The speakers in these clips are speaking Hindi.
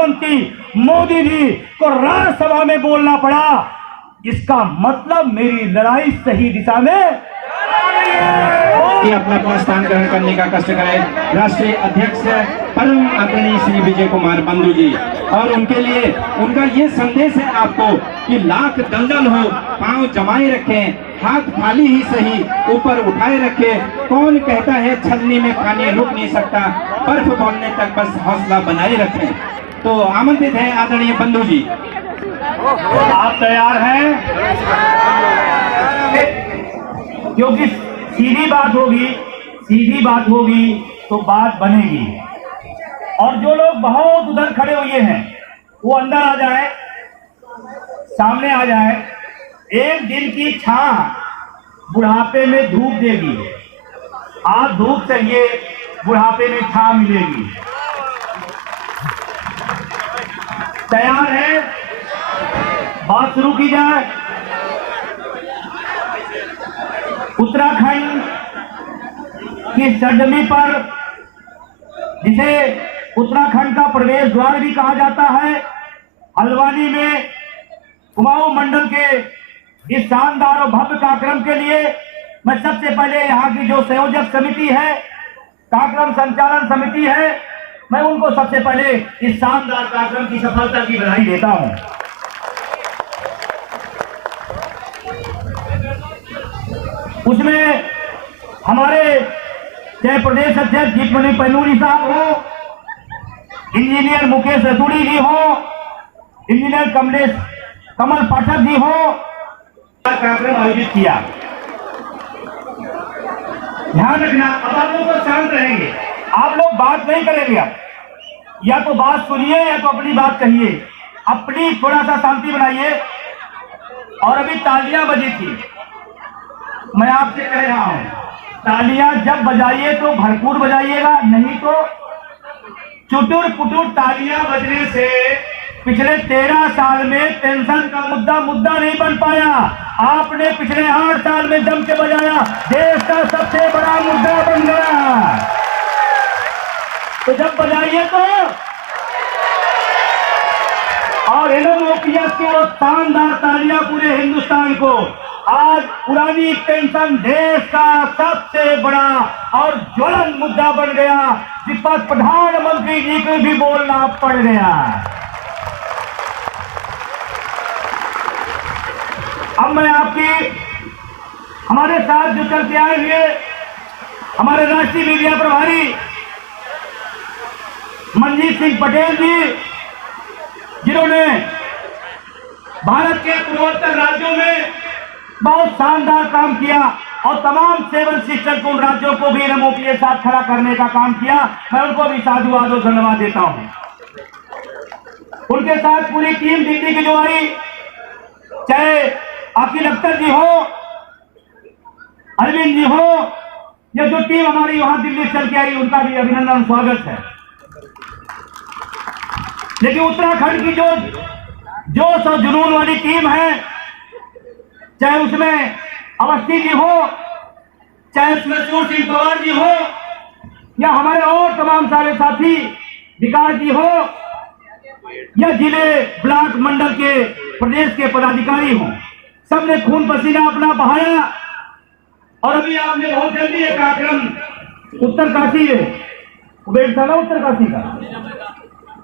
प्रधानमंत्री मोदी जी को राज्यसभा में बोलना पड़ा, इसका मतलब मेरी लड़ाई सही दिशा में कि अपना अपना स्थान ग्रहण करने का कष्ट करें। राष्ट्रीय अध्यक्ष परम आदरणीय श्री विजय कुमार बंधु जी, और उनके लिए उनका ये संदेश है आपको कि लाख दलदल हो पांव जमाए रखें, हाथ खाली ही सही ऊपर उठाए रखें। कौन कहता है छलनी में पानी रुक नहीं सकता, बर्फ बोलने तक बस हौसला बनाए रखें। तो आमंत्रित है आदरणीय बंधु जी। आप तैयार हैं? क्योंकि सीधी बात होगी तो बात बनेगी। और जो लोग बहुत उधर खड़े हुए हैं वो अंदर आ जाए, सामने आ जाए। एक दिन की छां बुढ़ापे में धूप देगी। आज धूप चाहिए, बुढ़ापे में छां मिलेगी। तैयार है? बात शुरू की जाए। उत्तराखंड की सरजमी पर, जिसे उत्तराखंड का प्रवेश द्वार भी कहा जाता है, हल्द्वानी में कुमाऊं मंडल के इस शानदार और भव्य कार्यक्रम के लिए मैं सबसे पहले यहाँ की जो संयोजक समिति है, कार्यक्रम संचालन समिति है, मैं उनको सबसे पहले इस शानदार कार्यक्रम की सफलता की बधाई देता हूँ। उसमें हमारे चाहे प्रदेश अध्यक्ष जीतमणि पन्नूरी साहब हो, इंजीनियर मुकेश रतूड़ी जी हो, इंजीनियर कमल पाठक जी हो, कार्यक्रम आयोजित किया। ध्यान रखना, अब आप लोग शांत रहेंगे, आप लोग बात नहीं करेंगे। अब या तो बात सुनिए या तो अपनी बात कहिए, अपनी थोड़ा सा शांति बनाइए। और अभी तालियां बजी थी, मैं आपसे कह रहा हूं, तालियां जब बजाइए तो भरपूर बजाइएगा, नहीं तो चुटुर पुटुर तालियां बजने से पिछले 13 साल में पेंशन का मुद्दा नहीं बन पाया। आपने पिछले 8 साल में जम के बजाया, देश का सबसे बड़ा मुद्दा बन गया। तो जब बजाइए तो, और एनओपीएस की वो शानदार तालियां पूरे हिंदुस्तान को। आज पुरानी पेंशन देश का सबसे बड़ा और ज्वलंत मुद्दा बन गया, जिस पर प्रधानमंत्री जी को भी बोलना पड़ गया। अब मैं हमारे साथ जो चल के आए हुए हमारे राष्ट्रीय मीडिया प्रभारी मनजीत सिंह पटेल जी, जिन्होंने भारत के पूर्वोत्तर राज्यों में बहुत शानदार काम किया और तमाम 7 सिस्टर को उन राज्यों को भी एनएमओपी के साथ खड़ा करने का काम किया, मैं उनको भी साधुवाद और धन्यवाद देता हूं। उनके साथ पूरी टीम दिल्ली की जो आई, चाहे अखिल अख्तर जी हो, अरविंद जी हो, या जो टीम हमारी वहां दिल्ली चल के आई, उनका भी अभिनंदन स्वागत है। लेकिन उत्तराखंड की जो जोश और जुनून वाली टीम है, चाहे उसमें अवस्थी जी हो, चाहे उसमें सूरज सिंह पवार जी हो, या हमारे और तमाम सारे साथी विकास जी हो, या जिले ब्लॉक मंडल के प्रदेश के पदाधिकारी हो, सबने खून पसीना अपना बहाया। और अभी आपने बहुत जल्दी एक कार्यक्रम उत्तरकाशी उत्तरकाशी का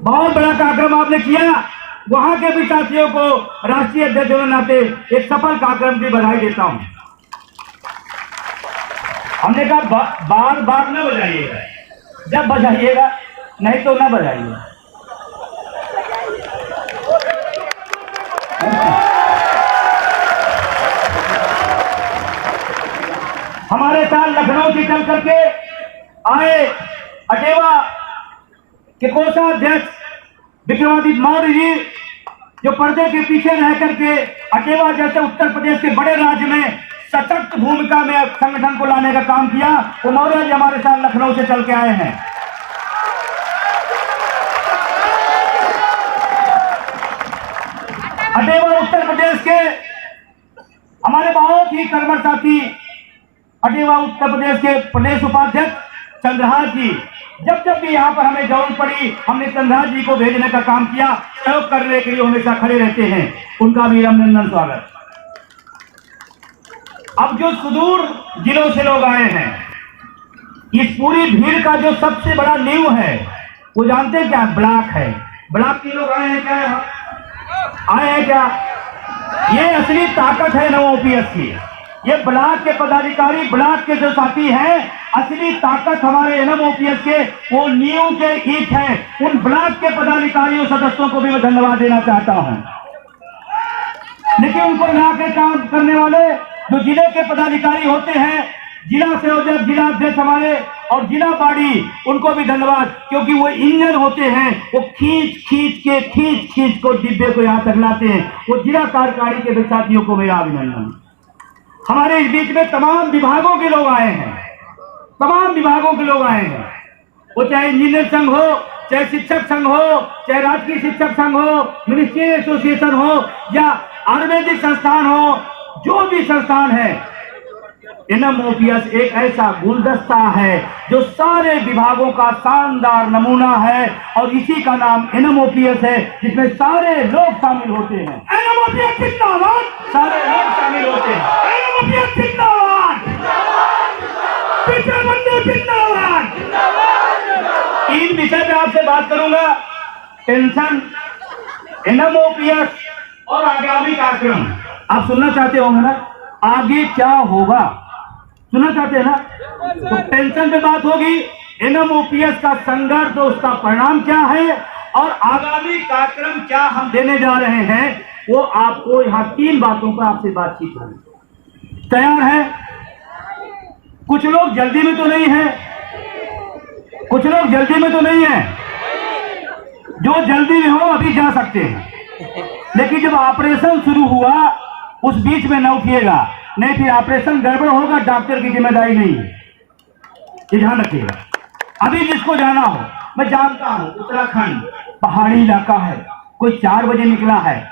बहुत बड़ा कार्यक्रम आपने किया, वहां के भी साथियों को राष्ट्रीय अध्यक्ष होने नाते एक सफल कार्यक्रम की बधाई देता हूं। हमने कहा बार बार न बजाइएगा, जब बजाइएगा, नहीं तो ना बजाइएगा। हमारे साथ लखनऊ से चल करके आए अटेवा के कोषाध्यक्ष विक्रमादित्य मौर्य जी, जो पर्दे के पीछे रह करके अटेवा जैसे उत्तर प्रदेश के बड़े राज्य में सशक्त भूमिका में संगठन को लाने का काम किया, वो मौर्य जी हमारे साथ लखनऊ से चल के आए हैं। अटेवा उत्तर प्रदेश के हमारे बहुत ही कर्मठ साथी, अटेवा उत्तर प्रदेश के प्रदेश उपाध्यक्ष चंद्रहास जी, जब जब भी यहाँ पर हमें जरूरत पड़ी हमने चंद्रराज जी को भेजने का काम किया, सहयोग करने के लिए हमेशा खड़े रहते हैं। उनका भी अभिनंदन स्वागत। अब जो सुदूर जिलों से लोग आए हैं, इस पूरी भीड़ का जो सबसे बड़ा नींव है वो जानते हैं क्या? ब्लॉक है। ब्लॉक के लोग आए हैं क्या? आए हैं क्या? ये असली ताकत है नव ओपीएस की। ये ब्लॉक के पदाधिकारी, ब्लॉक के जो साथी हैं, असली ताकत हमारे एनएम ओपीएस के वो नींव के ईंट हैं। उन ब्लॉक के पदाधिकारियों सदस्यों को भी मैं धन्यवाद देना चाहता हूं। लेकिन उनको ला के काम करने वाले जो जिले के पदाधिकारी होते हैं, जिला संयोजक, जिला अध्यक्ष हमारे और जिला बाड़ी, उनको भी धन्यवाद, क्योंकि वो इंजन होते हैं। वो खींच को डिब्बे को यहाँ तक लाते हैं। वो जिला कार्यकारी के साथियों को मेरा अभिनंदन। हमारे इस बीच में तमाम विभागों के लोग आए हैं, तमाम विभागों के लोग आए हैं। वो चाहे इंजीनियर संघ हो, चाहे शिक्षक संघ हो, चाहे राजकीय शिक्षक संघ हो, मिनिस्ट्रियल एसोसिएशन हो या आयुर्वेदिक संस्थान हो, जो भी संस्थान है, एनएम ओपीएस एक ऐसा गुलदस्ता है जो सारे विभागों का शानदार नमूना है और इसी का नाम एनएम ओपीएस है, जिसमें सारे लोग शामिल होते हैं। एनएम ओपीएस जिंदाबाद, सारे लोग शामिल होते हैं। एनएम ओपीएस जिंदाबाद, जिंदाबाद। तीन विषय पे आपसे बात करूंगा: पेंशन, एनएम ओपीएस और आगामी कार्यक्रम। आप सुनना चाहते होंगे ना, आगे क्या होगा? सुनना चाहते हैं ना? तो पेंशन पे बात होगी, एनएम ओपीएस का संघर्ष, तो उसका परिणाम क्या है और आगामी कार्यक्रम क्या हम देने जा रहे हैं, वो आपको यहाँ तीन बातों पर आपसे बातचीत होगी। तैयार है? कुछ लोग जल्दी में तो नहीं है, कुछ लोग जल्दी में तो नहीं है। जो जल्दी में हो अभी जा सकते हैं, लेकिन जब ऑपरेशन शुरू हुआ उस बीच में न उठिएगा, नहीं फिर ऑपरेशन गड़बड़ होगा, डॉक्टर की जिम्मेदारी नहीं है। ये ध्यान रखिएगा। अभी जिसको जाना हो, मैं जानता हूं उत्तराखंड पहाड़ी इलाका है, कोई 4 बजे निकला है,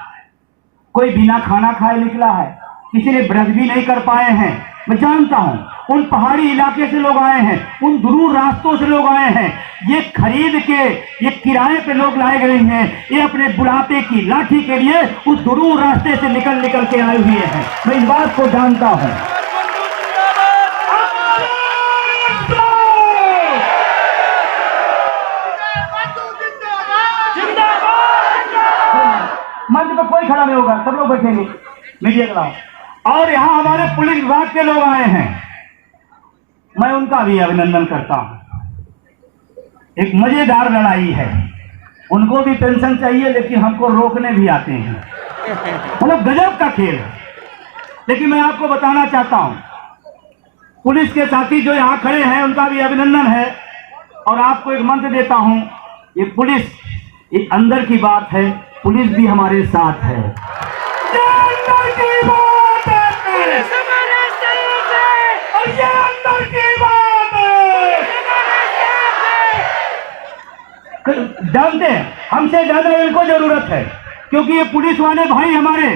कोई बिना खाना खाए निकला है, किसी ने ब्रश भी नहीं कर पाए हैं। मैं जानता हूं उन पहाड़ी इलाके से लोग आए हैं, उन दूर रास्तों से लोग आए हैं। ये खरीद के, ये किराए पे लोग लाए गए हैं। ये अपने बुढ़ापे की लाठी के लिए उस दूर रास्ते से निकल के आए हुए हैं। मैं इस बात को जानता हूं। मंच पर कोई खड़ा नहीं होगा, सब लोग बैठेंगे, मीडिया के अलावा। और यहाँ हमारे पुलिस विभाग के लोग आए हैं, मैं उनका भी अभिनंदन करता हूं। एक मजेदार लड़ाई है, उनको भी पेंशन चाहिए लेकिन हमको रोकने भी आते हैं। मतलब गजब का खेल है। लेकिन मैं आपको बताना चाहता हूं, पुलिस के साथी जो यहाँ खड़े हैं उनका भी अभिनंदन है। और आपको एक मंत्र देता हूं, ये पुलिस, ये अंदर की बात है, पुलिस भी हमारे साथ है। अंदर की बात है, और ये अंदर की बात है। जानते हैं हमसे ज्यादा इनको जरूरत है, क्योंकि ये पुलिस वाले भाई हमारे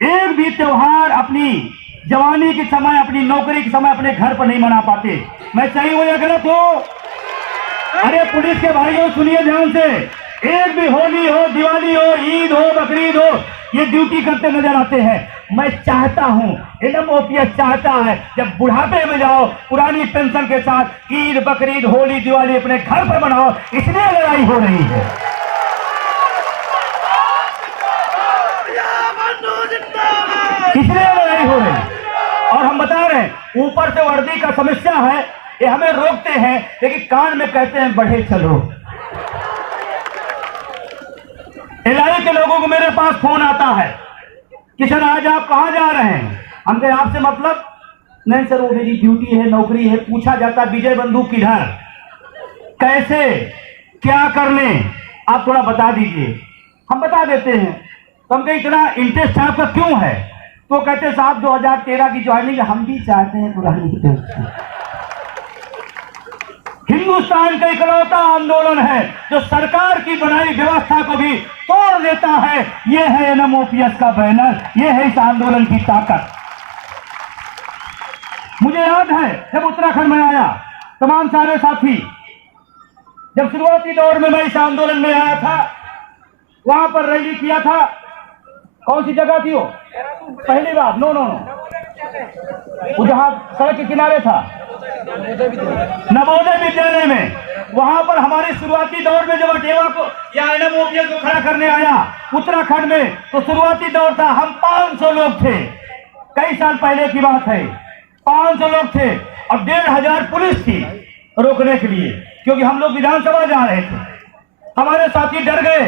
एक भी त्योहार अपनी जवानी के समय, अपनी नौकरी के समय अपने घर पर नहीं मना पाते। मैं सही हो या गलत हो? अरे पुलिस के भाइयों सुनिए ध्यान से, एक भी होली हो, दिवाली हो, ईद हो, बकरीद हो, ये ड्यूटी करते नजर आते हैं। मैं चाहता हूं, एनएम ओपीएस चाहता है, जब बुढ़ापे में जाओ पुरानी पेंशन के साथ ईद, बकरीद, होली, दिवाली अपने घर पर मनाओ। इसलिए लड़ाई हो रही है। इसलिए लड़ाई हो रही है। और हम बता रहे हैं, ऊपर से वर्दी का समस्या है, ये हमें रोकते हैं, लेकिन कान में कहते हैं बढ़े चलो। एलआई के लोगों को मेरे पास फोन आता है, किशन आज आप कहां जा रहे हैं? हम कहे आपसे मतलब? नहीं सर वो मेरी ड्यूटी है, नौकरी है। पूछा जाता विजय बंधु किधर, कैसे, क्या करने, आप थोड़ा बता दीजिए। हम बता देते हैं। तो हम कहे इतना इंटरेस्ट आपका क्यों है? तो कहते साहब 2013 की ज्वाइनिंग हम भी चाहते हैं पुरानी। हिंदुस्तान का इकलौता आंदोलन है जो सरकार की बनाई व्यवस्था को भी तोड़ देता है। यह है एनएम ओपीएस का बैनर, यह है इस आंदोलन की ताकत। मुझे याद है जब उत्तराखंड में आया, तमाम सारे साथी जब शुरुआती दौर में मैं इस आंदोलन में आया था, वहां पर रैली किया था। कौन सी जगह थी वो? पहली बार नो नो नो वो जहां सड़क के किनारे था, नवोदय विद्यालय में। वहां पर हमारे शुरुआती दौर में जब अटेवा को या एनएमओपीएस को खड़ा करने आया उत्तराखंड में, तो शुरुआती दौर था, हम 500 लोग थे। कई साल पहले की बात है, 500 लोग थे और 1500 पुलिस थी रोकने के लिए, क्योंकि हम लोग विधानसभा जा रहे थे। हमारे साथी डर गए,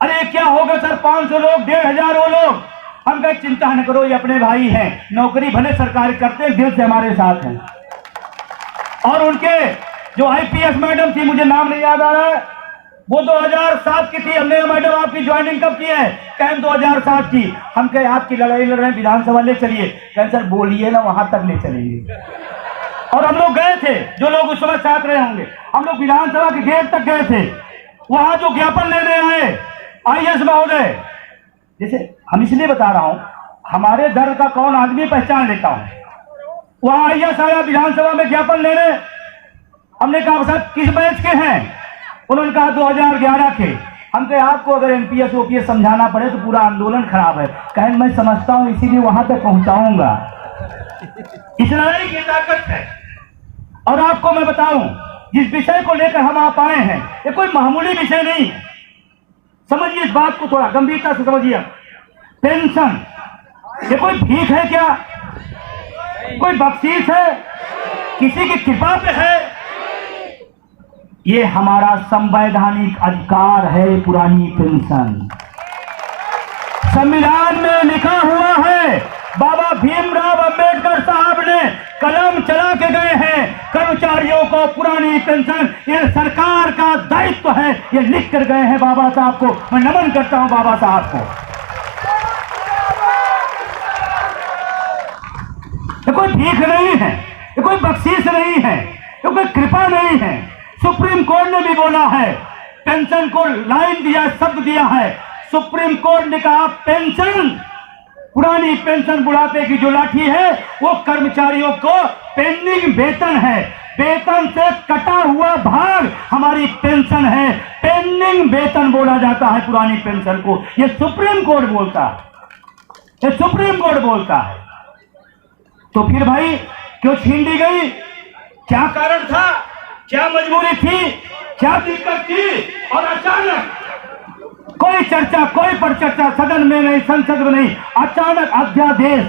अरे क्या होगा सर, 500 लोग, 1500 वो लोग। हम कहे चिंता न करो, ये अपने भाई हैं, नौकरी भले सरकारी करते हैं, दिल से हमारे साथ हैं। और उनके जो आईपीएस मैडम थी, मुझे नाम नहीं याद आ रहा है, वो 2007 की थी। हमने मैडम आपकी ज्वाइनिंग कब की है? कहें 2007 की। हम कहे आपकी लड़ाई लड़ रहे हैं, विधानसभा ले चलिए। कहें सर बोलिए ना, वहां तक ले चलेंगे। और हम लोग गए थे, जो लोग उस समय साथ रहे होंगे, हम लोग विधानसभा के गेट तक गए थे। वहां जो ज्ञापन लेने आए आईएएस महोदय, जैसे हम इसलिए बता रहा हूं, हमारे दल का कौन आदमी पहचान लेता हूं। वहां आईएएस आया विधानसभा में ज्ञापन लेने। हमने कहा साहब किस बैच के हैं? उन्होंने कहा 2011 के। हम कहे आपको अगर एमपीएस ओपीएस समझाना पड़े तो पूरा आंदोलन खराब है। कहें मैं समझता हूं, इसीलिए वहां तक पहुंचाऊंगा। इस लड़ाई की ताकत है। और आपको मैं बताऊं, जिस विषय को लेकर हम आप आए हैं, ये कोई मामूली विषय नहीं है। समझिए इस बात को, थोड़ा गंभीरता से समझिए। पेंशन ये कोई भीख है क्या? कोई बख्शीश है? किसी की कृपा पे है? ये हमारा संवैधानिक अधिकार है। पुरानी पेंशन संविधान में लिखा हुआ है। बाबा भीमराव अंबेडकर साहब ने कलम चला के गए हैं, कर्मचारियों को पुरानी पेंशन ये सरकार का दायित्व है, ये लिख कर गए हैं बाबा साहब को। मैं नमन करता हूं बाबा साहब को। ये कोई भीख नहीं है, ये कोई बख्शीश नहीं है, ये कोई कृपा नहीं है। सुप्रीम कोर्ट ने भी बोला है, पेंशन को लाइन दिया, शब्द दिया है। सुप्रीम कोर्ट ने कहा पेंशन, पुरानी पेंशन बुढ़ापे की जो लाठी है, वो कर्मचारियों को पेंडिंग वेतन है। वेतन से कटा हुआ भाग हमारी पेंशन है। पेंडिंग वेतन बोला जाता है पुरानी पेंशन को। ये सुप्रीम कोर्ट बोलता है, ये सुप्रीम कोर्ट बोलता है। तो फिर भाई क्यों छीन ली गई? क्या कारण था? क्या मजबूरी थी? क्या दिक्कत थी? और अचानक कोई चर्चा, कोई परिचर्चा सदन में नहीं, संसद में नहीं, अचानक अध्यादेश।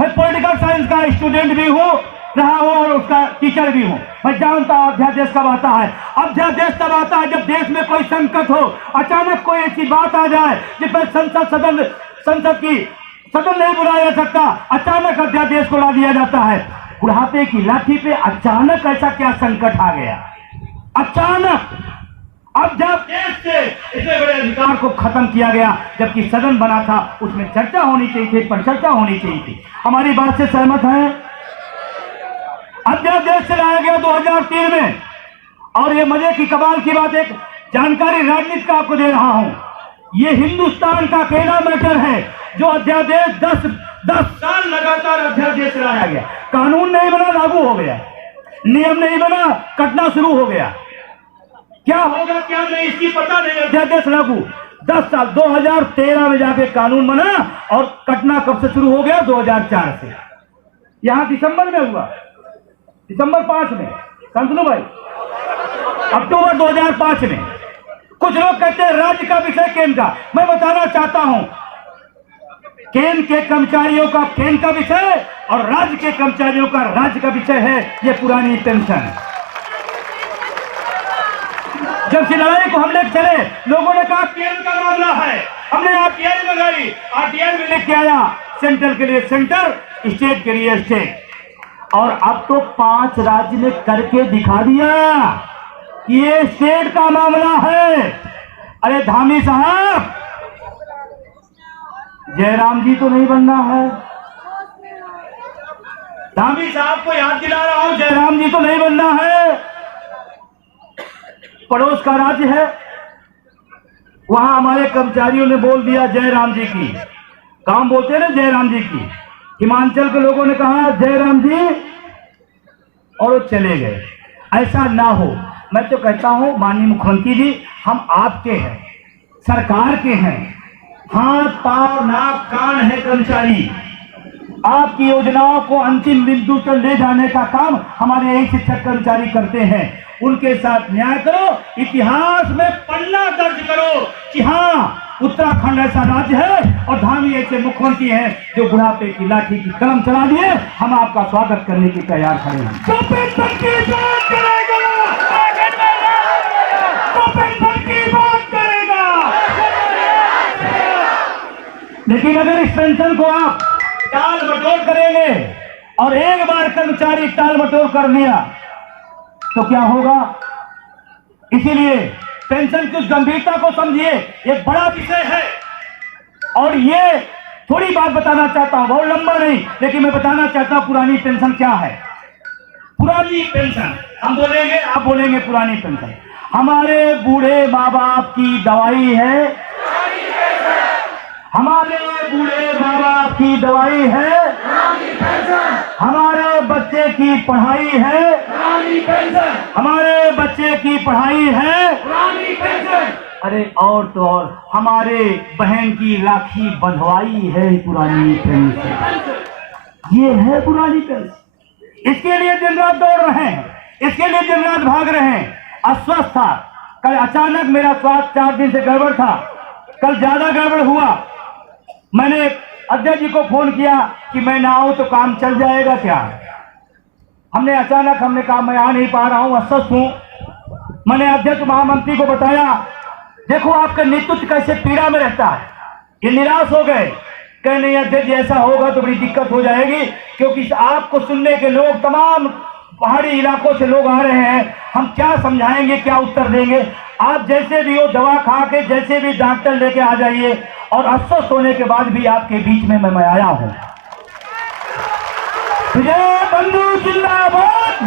मैं पॉलिटिकल साइंस का स्टूडेंट भी हूं, रहा हूं और उसका टीचर भी हूं। मैं जानता हूं अध्यादेश कब आता है। अध्यादेश तब आता है जब देश में कोई संकट हो, अचानक कोई ऐसी बात आ जाए जिसमें सदन नहीं बुलाया जा सकता, अचानक अध्यादेश को ला दिया जाता है। बुढ़ापे की लाठी पे अचानक ऐसा क्या संकट आ गया? अचानक अब जब देश से इतने बड़े अधिकार को खत्म किया गया, जबकि सदन बना था, उसमें चर्चा होनी चाहिए थी, परिचर्चा होनी चाहिए थी। हमारी बात से सहमत है? अध्यादेश से लाया गया 2003 में। और ये मजे की कमाल की बात, एक जानकारी राजनीति का आपको दे रहा हूं। ये हिंदुस्तान का पहला मैटर है जो अध्यादेश 10 साल लगातार अध्यादेश लाया गया। कानून नहीं बना, लागू हो गया। नियम नहीं बना, कटना शुरू हो गया। क्या होगा क्या नहीं इसकी पता नहीं। अध्यादेश लागू 10 साल, 2013 में जाके कानून बना और कटना कब से शुरू हो गया? 2004 से। यहां दिसंबर में हुआ, दिसंबर 5 में, संतनु भाई, अक्टूबर 2005 में। कुछ लोग कहते हैं राज्य का विषय केंद्र का। मैं बताना चाहता हूं, केंद्र के कर्मचारियों का केंद्र का विषय और राज्य के कर्मचारियों का राज्य का विषय है ये पुरानी पेंशन। जब से लड़ाई को हम लेकर चले, लोगों ने कहा केंद्र का मामला है, हमने आरटीआई मंगाई, आरटीआई में लेके आया, सेंटर के लिए सेंटर, स्टेट के लिए स्टेट। और अब तो 5 राज्य ने करके दिखा दिया कि ये स्टेट का मामला है। अरे धामी साहब, जयराम जी तो नहीं बनना है। धामी साहब को याद दिला रहा हूं, जयराम जी तो नहीं बनना है। पड़ोस का राज्य है, वहां हमारे कर्मचारियों ने बोल दिया जयराम जी की, काम बोलते हैं ना जयराम जी की। हिमाचल के लोगों ने कहा जयराम जी और वो चले गए। ऐसा ना हो, मैं तो कहता हूं माननीय मुख्यमंत्री जी, हम आपके हैं, सरकार के हैं, हाथ पांव नाक कान है कर्मचारी। आपकी योजनाओं को अंतिम बिंदु तक ले जाने का काम हमारे यही शिक्षक कर्मचारी करते हैं। उनके साथ न्याय करो, इतिहास में पन्ना दर्ज करो कि हाँ, उत्तराखंड ऐसा राज्य है और धामी ऐसे मुख्यमंत्री हैं जो बुढ़ापे की लाठी की कलम चला दिए। हम आपका स्वागत करने के तैयार खड़े हैं। तो पेंशन की बात करेगा, तो पेंशन की बात करेगा। लेकिन अगर इस पेंशन को आप टाल मटोल करेंगे और एक बार कर्मचारी टाल मटोल कर दिया तो क्या होगा? इसीलिए पेंशन की उस गंभीरता को समझिए, एक बड़ा विषय है। और ये थोड़ी बात बताना चाहता हूं, बहुत लंबा नहीं, लेकिन मैं बताना चाहता हूं पुरानी पेंशन क्या है। पुरानी पेंशन हम बोलेंगे, आप बोलेंगे पुरानी पेंशन हमारे बूढ़े माँ बाप की दवाई है, हमारे बूढ़े माँ बाप की दवाई है, हमारे बच्चे की पढ़ाई है, हमारे बच्चे की पढ़ाई है, अरे और तो और हमारे बहन की राखी बंधवाई है पुरानी पेंशन। ये है पुरानी पेंशन। इसके लिए दिन रात दौड़ रहे हैं, इसके लिए दिन रात भाग रहे हैं। अस्वस्थ था, कल अचानक मेरा स्वास्थ्य 4 दिन से गड़बड़ था, कल ज्यादा गड़बड़ हुआ। मैंने अध्यक्ष जी को फोन किया कि मैं ना आऊं तो काम चल जाएगा क्या? हमने कहा मैं आ नहीं पा रहा हूं, अस्वस्थ हूं। मैंने अध्यक्ष महामंत्री को बताया, देखो आपका नेतृत्व कैसे पीड़ा में रहता है। ये निराश हो गए, कह नहीं अध्यक्ष जी ऐसा होगा तो बड़ी दिक्कत हो जाएगी, क्योंकि आपको सुनने के लोग तमाम पहाड़ी इलाकों से लोग आ रहे हैं, हम क्या समझाएंगे, क्या उत्तर देंगे। आप जैसे भी हो दवा खा के जैसे भी डॉक्टर लेके आ जाइए, और अस्वस्थ होने के बाद भी आपके बीच में मैं आया हूं। विजय बंधु जिंदाबाद,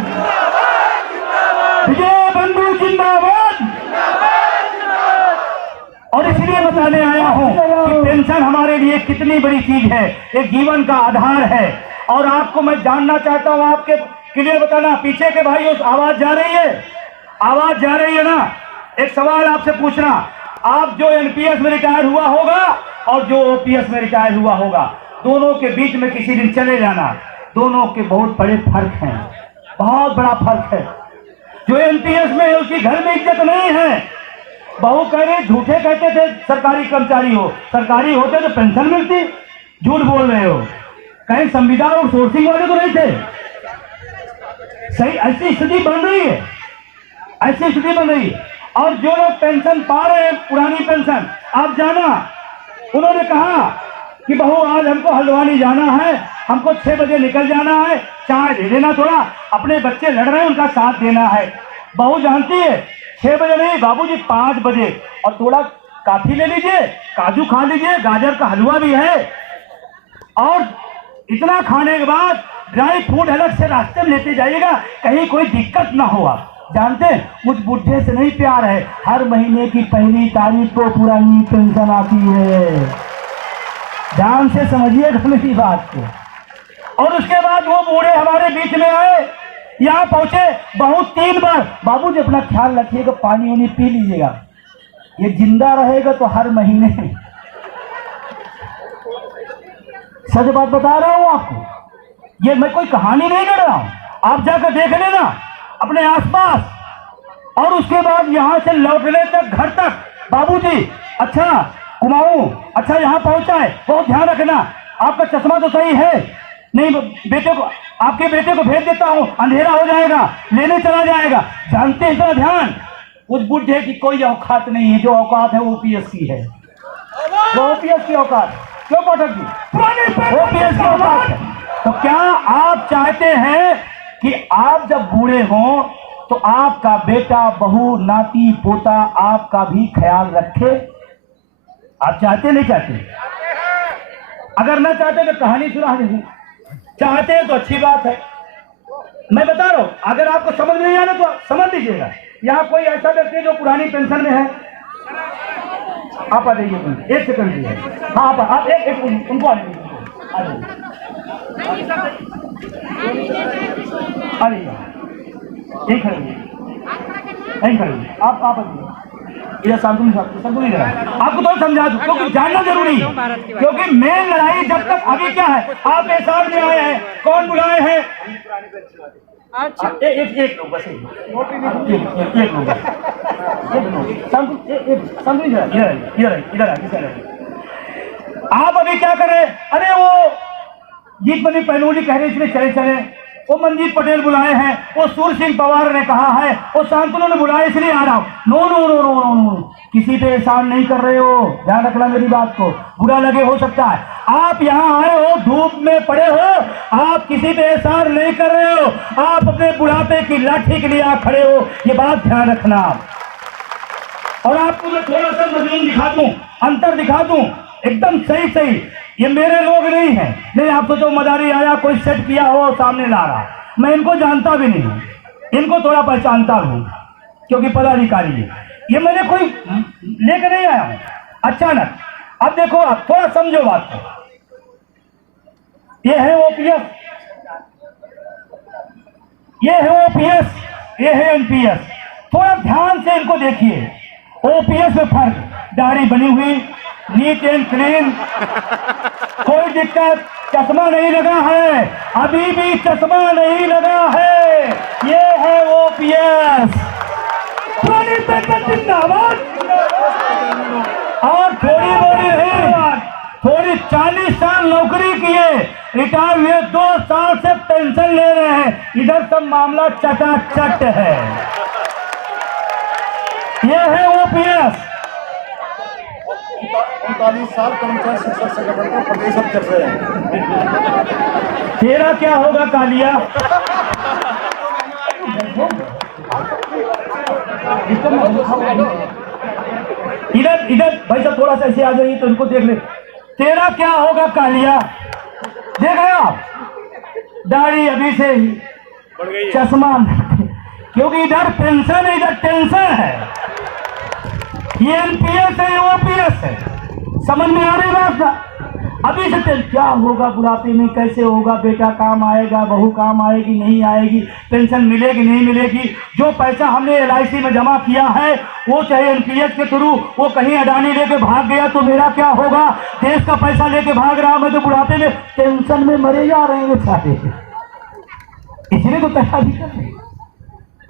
विजय बंधु जिंदाबाद। और इसलिए बताने आया हूं कि पेंशन हमारे लिए कितनी बड़ी चीज है, एक जीवन का आधार है। और आपको मैं जानना चाहता हूं, आपके क्लियर बताना, पीछे के भाई उस आवाज जा रही है, आवाज जा रही है ना? एक सवाल आपसे पूछना, आप जो एनपीएस में रिटायर हुआ होगा और जो ओपीएस में रिटायर हुआ होगा, दोनों के बीच में किसी दिन चले जाना, दोनों के बहुत बड़े फर्क हैं, बहुत बड़ा फर्क है। जो एनपीएस में है उसकी घर में इज्जत नहीं है। बहू कह रहे झूठे कहते थे सरकारी कर्मचारी हो, सरकारी होते तो पेंशन मिलती, झूठ बोल रहे हो। कहीं संविदा और सोर्सिंग वाले तो नहीं थे। सही ऐसी स्थिति बन रही है, ऐसी स्थिति बन रही है। और जो लोग पेंशन पा रहे हैं पुरानी पेंशन, आप जाना, उन्होंने कहा कि बहू आज हमको हल्द्वानी जाना है, हमको 6 बजे निकल जाना है, चाय दे देना थोड़ा, अपने बच्चे लड़ रहे हैं उनका साथ देना है। बहू जानती है 6 बजे नहीं बाबूजी 5 बजे, और थोड़ा काफी ले लीजिए, काजू खा लीजिए, गाजर का हलवा भी है, और इतना खाने के बाद ड्राई फ्रूट अलग से रास्ते में लेते जाइएगा, कहीं कोई दिक्कत ना हो। आप जानते उस बुढ़े से नहीं प्यार है, हर महीने की पहली तारीख को पुरानी पेंशन आती है। ध्यान से समझिएगा मेरी बात को। और उसके बाद वो बूढ़े हमारे बीच में आए, यहाँ पहुंचे, बहुत 3 बार बाबूजी अपना ख्याल रखिएगा, पानी वानी पी लीजिएगा, ये जिंदा रहेगा तो हर महीने। सच बात बता रहा हूं आपको, ये मैं कोई कहानी नहीं कर रहा हूं, आप जाकर देख लेना अपने आसपास। और उसके बाद यहां से लौटने तक घर तक, बाबूजी अच्छा कुमाऊं, अच्छा यहां पहुंचा है, बहुत ध्यान रखना, आपका चश्मा तो सही है नहीं, बेटे को, आपके बेटे को भेज देता हूं, अंधेरा हो जाएगा, लेने चला जाएगा। जानते हैं इतना ध्यान, उस बुढ़े की कोई औकात नहीं है, जो औकात है वो ओपीएस की है, वो ओपीएस की औकात। क्यों पाठक जी, ओपीएस की औकात है। तो क्या आप चाहते हैं कि आप जब बूढ़े हों तो आपका बेटा बहू नाती पोता आपका भी ख्याल रखे? आप चाहते नहीं चाहते? अगर ना चाहते तो कहानी सुना दीजिए, चाहते हैं तो अच्छी बात है। मैं बता रहा हूं, अगर आपको समझ नहीं आना तो समझ लीजिएगा। यहाँ कोई ऐसा व्यक्ति जो पुरानी पेंशन में है, आप आ जाइए, 1 सेकंड दीजिए। हाँ आप एक उनको आ जाइए, ठीक है। नहीं करेंगे आप इधर शांतनु आपको तो समझा दूं क्योंकि जानना जरूरी है, क्योंकि मेन लड़ाई जब तक अभी क्या है, आप एहसास में आए हैं, कौन बुलाए हैं? अच्छा एक लोग बस एक लोग इधर आप अभी क्या करें? अरे वो जीतमणि पहलूली कह रहे इसलिए चले चले, वो मनजीत पटेल बुलाए हैं, वो सूर्य सिंह पवार ने कहा है, वो शांतनु ने बुलाया इसलिए आ रहा हूं। No no no no no no, किसी पे एहसान नहीं कर रहे हो, ध्यान रखना मेरी बात को, बुरा लगे हो सकता है। आप यहाँ आए हो, धूप में पड़े हो, आप किसी पे एहसान नहीं कर रहे हो, आप अपने बुढ़ापे की लाठी के लिए आप खड़े हो, ये बात ध्यान रखना। और आपको मैं थोड़ा सा मजलूम दिखा दूं, अंतर दिखा दूं, एकदम सही सही, ये मेरे लोग नहीं हैं। नहीं आप सोचो मदारी आया कोई सेट किया हो और सामने ला रहा, मैं इनको जानता भी नहीं हूं, इनको थोड़ा पहचानता हूं क्योंकि पदाधिकारी है, ये मैंने कोई लेकर नहीं आया हूं अचानक। अब देखो आप थोड़ा समझो बात को, ये है ओपीएस, ये है ओपीएस, ये है एनपीएस, थोड़ा ध्यान से इनको देखिए। ओपीएस में फर्क, दाढ़ी बनी हुई, नीट एंड क्लीन, कोई दिक्कत, चश्मा नहीं लगा है, अभी भी चश्मा नहीं लगा है, ये है ओपीएस। जिंदाबाद। और थोड़ी बोली नहीं, थोड़ी 40 साल नौकरी किए, रिटायर हुए, 2 साल से पेंशन ले रहे हैं, इधर सब मामला चटाचट है, ये है ओपीएस। 39 साल कर्मचारी शिक्षक संगठन का प्रदेश अध्यक्ष है। तेरा क्या होगा कालिया? इधर इधर भाई साहब थोड़ा सा ऐसे आ जाइए तो इनको देख ले, तेरा क्या होगा कालिया? देख रहे हो आप, दाढ़ी अभी से ही, चश्मा, क्योंकि इधर पेंशन है, इधर टेंशन है, ये एनपीएस है, ओपीएस है, समझ में आ रही बात ना? अभी से क्या होगा बुढ़ापे में, कैसे होगा, बेटा काम आएगा, बहू काम आएगी, नहीं आएगी, पेंशन मिलेगी नहीं मिलेगी, जो पैसा हमने एलआईसी में जमा किया है वो चाहे एनपीएस के थ्रू वो कहीं अडानी लेके भाग गया तो मेरा क्या होगा? देश का पैसा लेके भाग रहा मैं तो बुढ़ापे में टेंशन में मरे जा रहे हैं सारे, इसलिए तो पैसा भी कर रहे।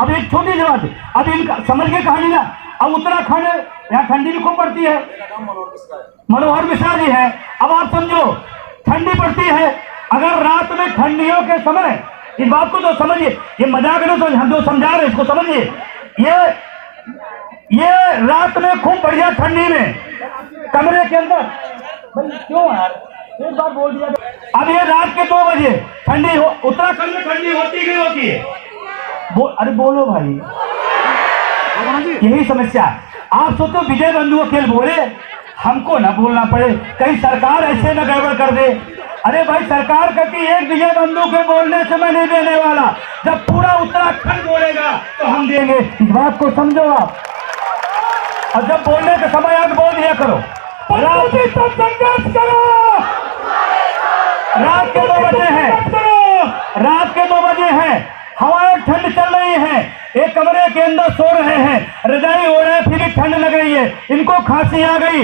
अब एक छोटी सी बात है, अब इनका समझ के कहानी ना, अब उत्तराखंड यहाँ ठंडी भी खूब पड़ती है, मनोहर मिश्रा जी है, अब आप समझो ठंडी पड़ती है, अगर रात में ठंडियों के समय, इस बात को तो समझिए, ये मजाक नहीं, तो हम जो समझा रहे हैं इसको समझिए, ये रात में खूब बढ़िया ठंडी में कमरे के अंदर, भाई क्यों यार एक बात बोल दिया, अब ये रात के 2 बजे ठंडी हो, उत्तराखंड में ठंडी होती नहीं होती है? अरे बोलो भाई, यही समस्या है। आप सोचो विजय बंधु अकेले बोले, हमको ना बोलना पड़े, कहीं सरकार ऐसे न गड़बड़ कर दे। अरे भाई सरकार कहती एक विजय बंधु के बोलने से मैं नहीं देने वाला, जब पूरा उत्तराखंड बोलेगा तो हम देंगे, इस बात को समझो आप। और जब बोलने के समय आप बोल दिया करो, तो संघर्ष करो, रात के 2 बजे हैं, रात के 2 बजे हैं, हवाएं ठंड चल रही है, एक कमरे के अंदर सो रहे हैं, रजाई हो रहा है, फिर भी ठंड लग रही है, इनको खांसी आ गई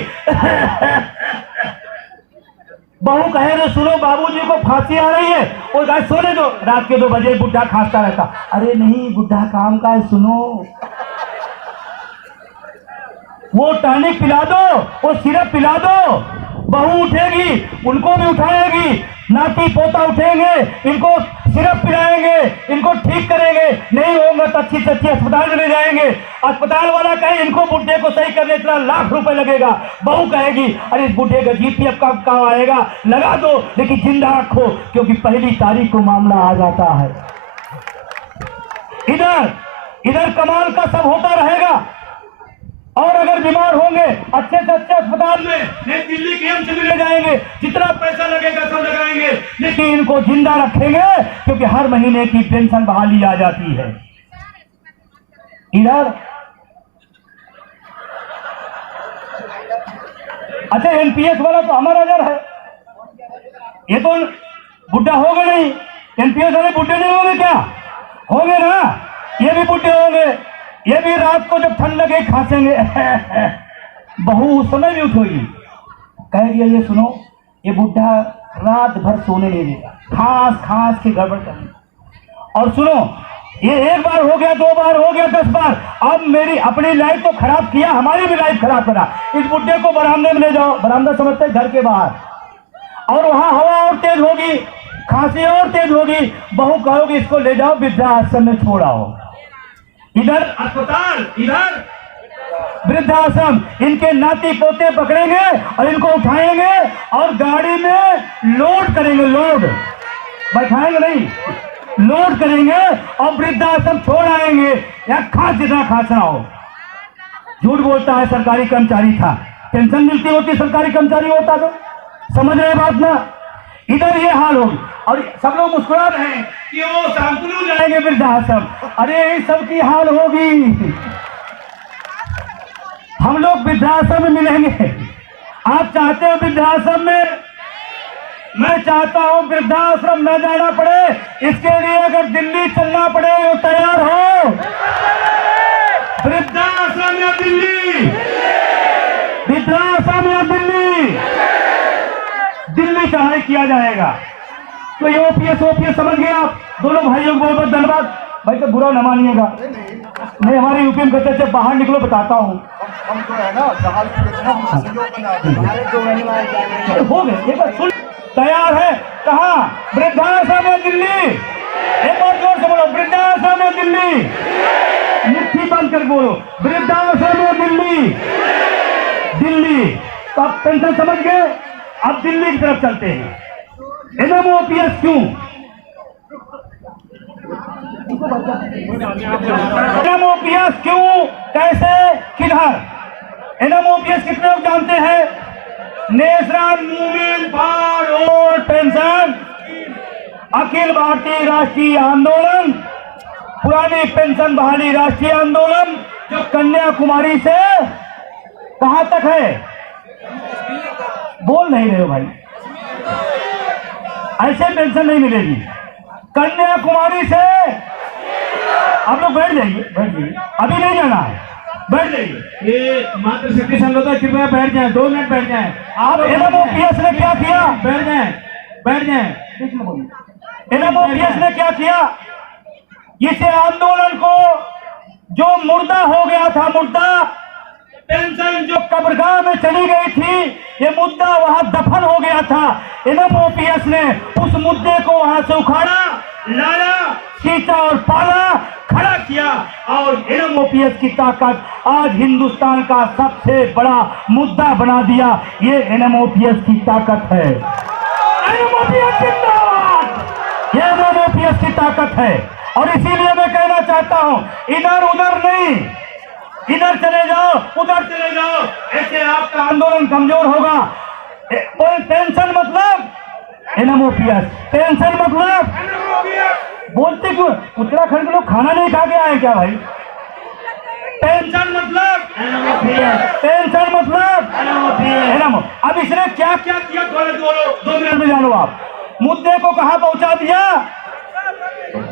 बहू कहे तो सुनो बाबूजी को खांसी आ रही है, और गाय सोने दो, रात के 2 बजे बुढ़ा खांसता रहता, अरे नहीं बुढ़ा काम का है, सुनो वो टॉनिक पिला दो, वो सिरप पिला दो, बहू उठेगी उनको भी उठाएगी, नाती पोता उठेंगे, इनको सिरप पिलाएंगे, इनको ठीक करेंगे, नहीं होगा तो अच्छी से अच्छी अस्पताल में ले जाएंगे, अस्पताल वाला कहे इनको बुढ़े को सही करने इतना लाख रुपए लगेगा, बहू कहेगी अरे इस बुढ़े का जीपीएफ कब आएगा, लगा दो लेकिन जिंदा रखो, क्योंकि 1 तारीख को मामला आ जाता है। इधर कमाल का सब होता रहेगा, और अगर बीमार होंगे अच्छे से अच्छे अस्पताल में, नहीं दिल्ली के एम्स में ले जाएंगे, जितना पैसा लगेगा सब लगाएंगे, लेकिन इनको जिंदा रखेंगे क्योंकि हर महीने की पेंशन बहाली आ जाती है। इधर अच्छा एनपीएस वाला तो हमारा इधर है, ये तो बुढ़ा होगा नहीं, एनपीएस वाले बुढ़े नहीं होंगे क्या? होंगे ना, ये भी बुढ़े होंगे, ये भी रात को जब ठंड लगे खांसेंगे। बहू उस समय भी उठोगी, कहेगी ये सुनो, ये बुढ़ा रात भर सोने नहीं देगा, खांस खांस के गड़बड़ करनी। और सुनो, ये एक बार हो गया, 2 बार हो गया, 10 बार, अब मेरी अपनी लाइफ तो खराब किया, हमारी भी लाइफ खराब करा। इस बुढ़े को बरामदे में ले जाओ, बरामदा समझते हैं घर के बाहर, और वहां हवा और तेज होगी, खांसी और तेज होगी, बहू कहोगी इसको ले जाओ वृद्धाश्रम में छोड़ाओ। इधर अस्पताल, इधर वृद्धाश्रम, इनके नाती पोते पकड़ेंगे और इनको उठाएंगे और गाड़ी में लोड करेंगे, लोड बैठाएंगे नहीं, लोड करेंगे और वृद्धाश्रम छोड़ आएंगे। या खास जितना खांसना हो। झूठ बोलता है सरकारी कर्मचारी था, पेंशन मिलती होती सरकारी कर्मचारी होता तो, समझ रहे बात ना। इधर ये हाल होगी और सब लोग मुस्कुरा रहे हैं कि वो शांतनु जाएंगे वृद्धाश्रम। अरे इस सब की हाल होगी, हम लोग वृद्धाश्रम में मिलेंगे। आप चाहते हो वृद्धाश्रम में, मैं चाहता हूं वृद्धाश्रम न जाना पड़े, इसके लिए अगर दिल्ली चलना पड़े तो तैयार हो। वृद्धाश्रम या दिल्ली, वृद्धाश्रम या दिल्ली, दिल्ली चढ़ाई किया जाएगा। तो ये ओपीएस समझ गए आप। दोनों भाइयों को बहुत बहुत धन्यवाद। भाई तो बुरा न मानिएगा, नहीं हमारे यूपी में कहते जब बाहर निकलो बताता हूँ। हम तो है ना जहाज की रचना हम सहयोग बना हो गए, एक बार सुन, तैयार है कहा? वृद्धाश्रम में दिल्ली, एक बार जोर से बोलो, वृद्धाश्रम में दिल्ली, मुट्ठी बंद कर बोलो, वृद्धाश्रम में दिल्ली, दिल्ली। तो आप पेंशन समझ गए, अब दिल्ली की तरफ चलते हैं। एनएमओपीएस क्यों? एनएमओपीएस क्यों, कैसे, किधर? एनएमओपीएस कितने लोग जानते हैं? National movement for old pension, अखिल भारतीय राष्ट्रीय आंदोलन, पुरानी पेंशन बहाली राष्ट्रीय आंदोलन, जो कन्याकुमारी से कहां तक है? बोल नहीं रहे हो भाई, ऐसे पेंशन नहीं मिलेगी। कन्याकुमारी से, आप लोग बैठ जाइए, बैठ जाइए, अभी नहीं जाना है, बैठ जाइए। ये मातृशक्ति संघ होता है, कृपया बैठ जाएं, 2 मिनट बैठ जाएं। आप एनएमओपीएस ने क्या किया? बैठ जाएं, बैठ जाएं। एनएमओपीएस ने क्या किया? इस आंदोलन को, जो मुर्दा हो गया था, मुर्दा पेंशन जो कब्रगाह में चली गई थी, ये मुद्दा वहां दफन हो गया था। एनएमओपीएस ने उस मुद्दे को वहां से उखाड़ा, लाया, खींचा और पाला, खड़ा किया, और एनएमओपीएस की ताकत आज हिंदुस्तान का सबसे बड़ा मुद्दा बना दिया। ये एनएमओपीएस की ताकत है। एनएमओपीएस जिंदाबाद, ये एनएमओपीएस की ताकत है। और इसीलिए मैं कहना चाहता हूं, इधर उधर नहीं, इधर चले जाओ, उधर चले जाओ, ऐसे आपका आंदोलन कमजोर होगा। पेंशन मतलब एनएमओपीएस, पेंशन मतलब बोलते क्यों? उत्तराखंड के लोग खाना नहीं खा के आए क्या भाई? पेंशन मतलब एनएमओपीएस, पेंशन मतलब एनएमओपीएस। अब इसने क्या क्या किया, 2 मिनट में जानो। आप मुद्दे को कहां पहुंचा दिया?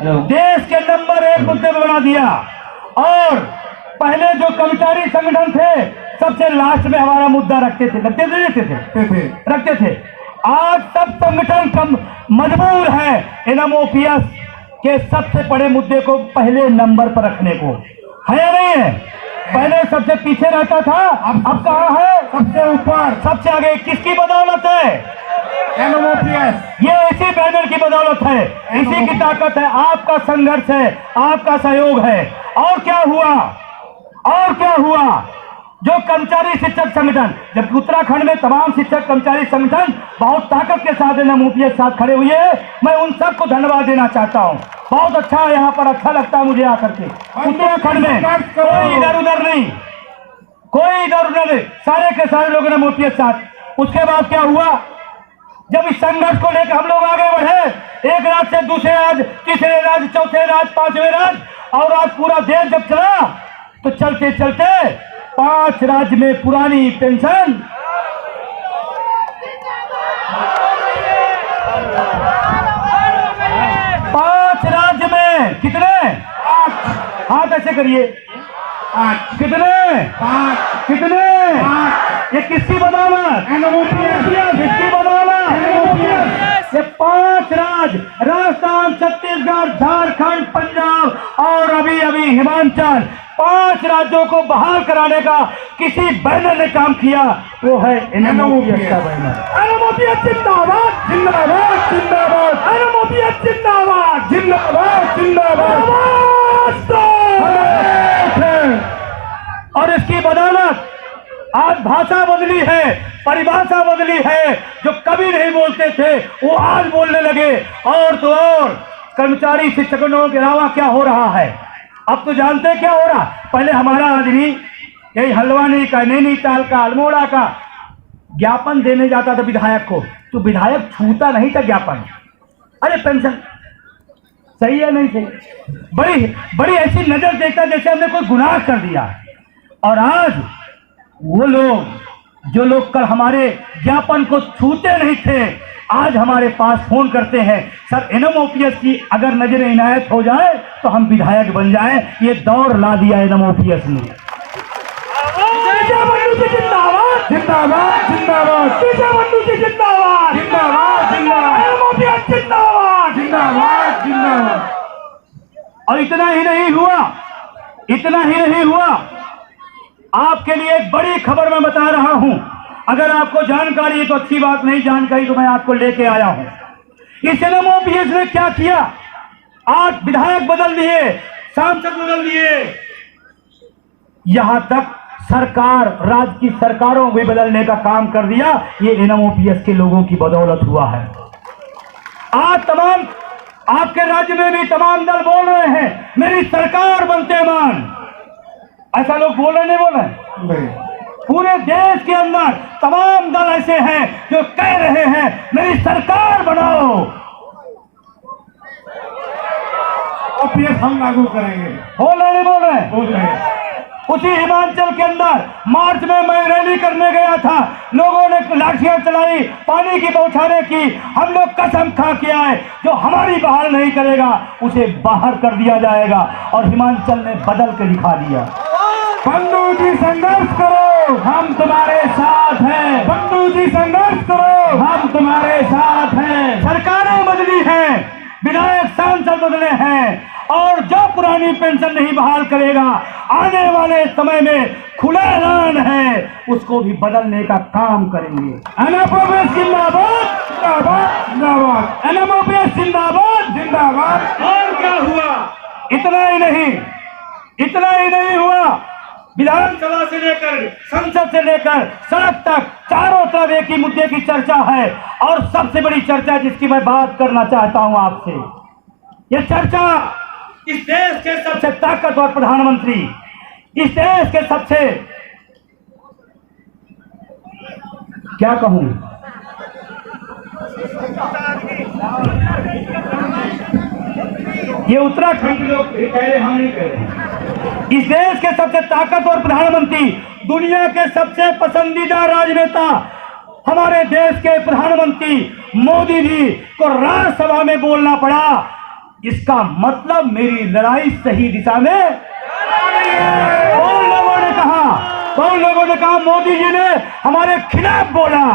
देश के नंबर 1 मुद्दे पर बना दिया। और पहले जो कर्मचारी संगठन थे, सबसे लास्ट में हमारा मुद्दा रखते थे, रखते थे। आज सब संगठन कम मजबूर है एनएमओपीएस के सबसे बड़े मुद्दे को पहले नंबर पर रखने को, है या नहीं है? पहले सबसे पीछे रहता था, अब कहाँ है? सबसे ऊपर, सबसे आगे। किसकी बदौलत है? एनएमओपीएस। ये इसी बैनर की बदौलत है, इसी की ताकत है, आपका संघर्ष है, आपका सहयोग है। और क्या हुआ? और क्या हुआ? जो कर्मचारी शिक्षक संगठन, जबकि उत्तराखंड में तमाम शिक्षक कर्मचारी संगठन बहुत ताकत के साथ एनएमओपीएस साथ खड़े हुए हैं, मैं उन सबको धन्यवाद देना चाहता हूं। बहुत अच्छा है, यहाँ पर अच्छा लगता है मुझे आकर के। उत्तराखंड में कोई इधर उधर नहीं, कोई इधर उधर नहीं, सारे के सारे लोग एनएमओपीएस साथ। उसके बाद क्या हुआ? जब इस संघर्ष को लेकर हम लोग आगे बढ़े, एक राज्य से दूसरे राज्य, तीसरे राज्य, चौथे राज्य, 5वें राज्य, और आज पूरा देश जब चला, तो चलते चलते 5 राज्य में पुरानी पेंशन, पांच राज्य में कितने? 8। हाथ ऐसे करिए, कितने? कितने? ये किसकी बदौलत? किसकी बदौलत? ये 5 राजस्थान, छत्तीसगढ़, झारखंड, पंजाब और अभी अभी हिमाचल, 5 राज्यों को बहाल कराने का किसी बैनर ने काम किया, वो है एनएमओपीएस का बैनर। एनएमओपीएस जिंदाबाद, जिंदाबाद, जिंदाबाद, एनएमओपीएस जिंदाबाद, जिंदाबाद, जिंदाबाद। और इसकी बदौलत आज भाषा बदली है, परिभाषा बदली है। जो कभी नहीं बोलते थे वो आज बोलने लगे। और तो और कर्मचारी शिक्षकों के अलावा क्या हो रहा है, अब तो जानते हैं क्या हो रहा। पहले हमारा आदमी यही हल्द्वानी का, नैनीताल का, अल्मोड़ा का ज्ञापन देने जाता था विधायक को, तो विधायक छूता नहीं था ज्ञापन। अरे पेंशन सही है नहीं सही, बड़ी बड़ी ऐसी नजर देखता जैसे हमने कोई गुनाह कर दिया। और आज वो लोग जो लोग कल हमारे ज्ञापन को छूते नहीं थे, आज हमारे पास फोन करते हैं, सर एनएमओपीएस की अगर नजर इनायत हो जाए तो हम विधायक बन जाएं। ये दौर ला दिया एनएमओपीएस ने। जिंदाबाद, जिंदाबाद, जिंदाबाद, जिंदाबाद, जिंदाबाद, एनएमओपीएस जिंदाबाद, जिंदाबाद, जिंदाबाद। और इतना ही नहीं हुआ, इतना ही नहीं हुआ, आपके लिए एक बड़ी खबर मैं बता रहा हूं। अगर आपको जानकारी है तो अच्छी बात, नहीं जानकारी तो मैं आपको लेके आया हूं। इस एनएमओपीएस ने क्या किया, आज विधायक बदल दिए, सांसद बदल दिए, यहां तक सरकार, राज्य की सरकारों को भी बदलने का काम कर दिया। ये एनएमओपीएस के लोगों की बदौलत हुआ है। आज तमाम आपके राज्य में भी तमाम दल बोल रहे हैं मेरी सरकार बनते मान। ऐसा लोग बोल रहे नहीं बोल रहे? पूरे देश के अंदर तमाम दल ऐसे हैं जो कह रहे हैं मेरी सरकार बनाओ, ओपीएस हम लागू करेंगे। बोल रहे नहीं बोल रहे? बोल रहे। उसी हिमाचल के अंदर मार्च में मैं रैली करने गया था, लोगों ने लाठियां चलाई, पानी की बौछारें की। हम लोग कसम खा के आए जो हमारी बहाल नहीं करेगा उसे बाहर कर दिया जाएगा। और हिमाचल ने बदल के दिखा दिया। बंधु जी संघर्ष करो, हम तुम्हारे साथ हैं। बंधु जी संघर्ष करो, हम तुम्हारे साथ हैं। सरकारें बदली हैं, विधायक सांसद बदले हैं, और जो पुरानी पेंशन नहीं बहाल करेगा आने वाले समय में खुला ऐलान है उसको भी बदलने का काम करेंगे। एनएमओपीएस जिंदाबाद, जिंदाबाद, जिंदाबाद, एनएमओपीएस जिंदाबाद, जिंदाबाद। और क्या हुआ, इतना ही नहीं, इतना ही नहीं हुआ, विधानसभा से लेकर संसद से लेकर सड़क तक चारों तरफ एक ही मुद्दे की चर्चा है। और सबसे बड़ी चर्चा जिसकी मैं बात करना चाहता हूं आपसे, ये चर्चा इस देश के सबसे ताकतवर प्रधानमंत्री, इस देश के सबसे, क्या कहूं, ये उत्तराखंड लोग कह रहे, हम नहीं कह रहे। इस देश के सबसे ताकतवर प्रधानमंत्री, दुनिया के सबसे पसंदीदा राजनेता, हमारे देश के प्रधानमंत्री मोदी जी को राज्यसभा में बोलना पड़ा। इसका मतलब मेरी लड़ाई सही दिशा में। कौन लोगों ने कहा मोदी जी ने हमारे खिलाफ बोला।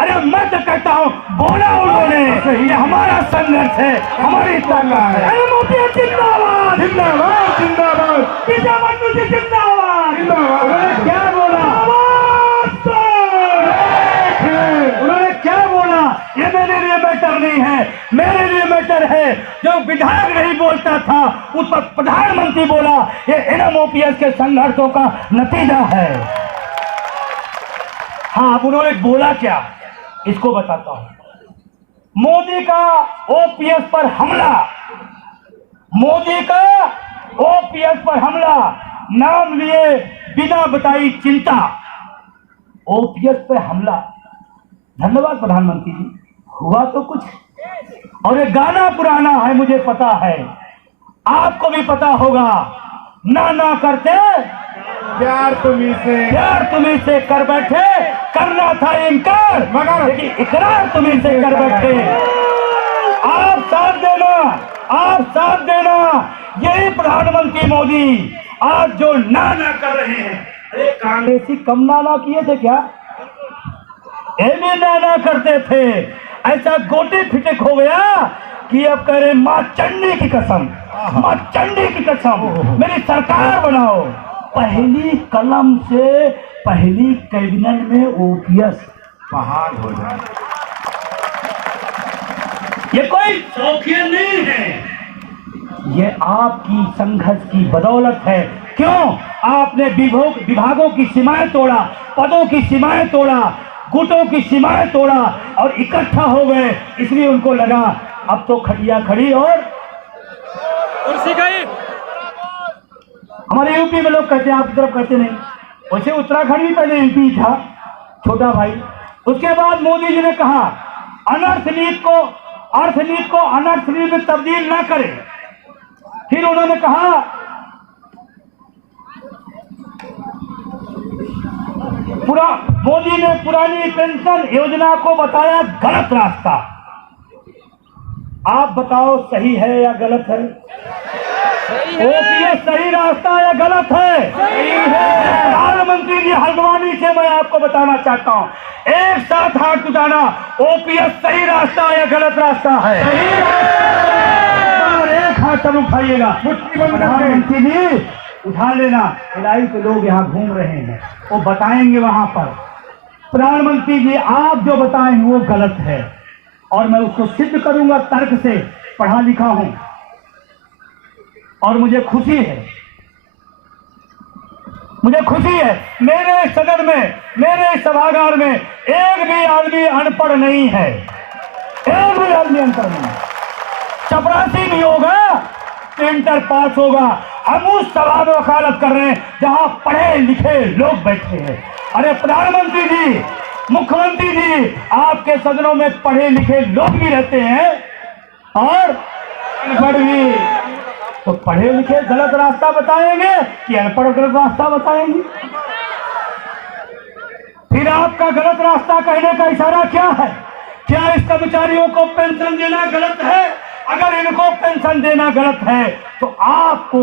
अरे मैं तो कहता हूँ बोला उन्होंने, ये हमारा संघर्ष है, हमारी ताकत है। मोदी जिंदाबाद, जिंदाबाद, जिंदाबाद, जिंदाबाद, जिंदाबाद। उन्होंने क्या बोला, उन्होंने क्या बोला, ये मेरे लिए मैटर नहीं है, मेरे लिए मैटर है जो विधायक नहीं बोलता था उस पर प्रधानमंत्री बोला। ये एनएमओपीएस के संघर्षों का नतीजा है। हाँ, उन्होंने बोला क्या इसको बताता हूं। मोदी का ओपीएस पर हमला, मोदी का ओपीएस पर हमला, नाम लिए बिना बताई चिंता, ओपीएस पर हमला। धन्यवाद प्रधानमंत्री जी, हुआ तो कुछ। और ये गाना पुराना है, मुझे पता है, आपको भी पता होगा, ना ना करते प्यार तुम्ही से कर बैठे, करना था इनकार मगर लेकिन इकरार तुम्ही से कर बैठे। आप साथ देना, आप साथ देना। यही प्रधानमंत्री मोदी आज जो ना कर रहे हैं, अरे कांग्रेसी कम ना किए थे क्या? ये भी ना करते थे। ऐसा गोटी फिटक हो गया कि अब कह रहे माँ चंडी की कसम, माँ चंडी की कसम मेरी सरकार बनाओ। पहली कलम से पहली कैबिनेट में ओपीएस बहाल हो जाए। ये कोई शौकिया नहीं है, ये आपकी संघर्ष की बदौलत है। क्यों? आपने विभागों की सीमाएं तोड़ा, पदों की सीमाएं तोड़ा, गुटों की सीमाएं तोड़ा और इकट्ठा हो गए। इसलिए उनको लगा अब तो खटिया खड़ी और कुर्सी गई। हमारे यूपी में लोग कहते हैं, आपकी तरफ कहते नहीं। वैसे उत्तराखंड भी पहले एमपी था, छोटा भाई। उसके बाद मोदी जी ने कहा अनर्थनीति को अनर्थनीति में तब्दील ना करें। फिर उन्होंने कहा मोदी ने पुरानी पेंशन योजना को बताया गलत रास्ता। आप बताओ सही है या गलत है? ओपीएस सही रास्ता या गलत है? सही है। प्रधानमंत्री जी हल्द्वानी से मैं आपको बताना चाहता हूँ, एक साथ हाथ उठाना, ओपीएस सही रास्ता या गलत रास्ता है? सही है। और एक हाथ सब उठाइएगा। प्रधानमंत्री जी उठा लेना। इलाही के लोग यहाँ घूम रहे हैं, वो बताएंगे वहां पर। प्रधानमंत्री जी आप जो बताएं वो गलत है और मैं उसको सिद्ध करूंगा तर्क से। पढ़ा लिखा हूं और मुझे खुशी है मेरे सदन में, मेरे सभागार में एक भी आदमी अनपढ़ नहीं है, एक भी आदमी अनपढ़ नहीं। चपरासी भी होगा तो इंटर पास होगा। हम उस सभा में वकालत कर रहे हैं जहां पढ़े लिखे लोग बैठे हैं। अरे प्रधानमंत्री जी, मुख्यमंत्री जी, आपके सदनों में पढ़े लिखे लोग भी रहते हैं और अनपढ़ भी। तो पढ़े लिखे गलत रास्ता बताएंगे कि अनपढ़ गलत रास्ता बताएंगे? फिर आपका गलत रास्ता कहने का इशारा क्या है? क्या इस कर्मचारियों को पेंशन देना गलत है? अगर इनको पेंशन देना गलत है तो आपको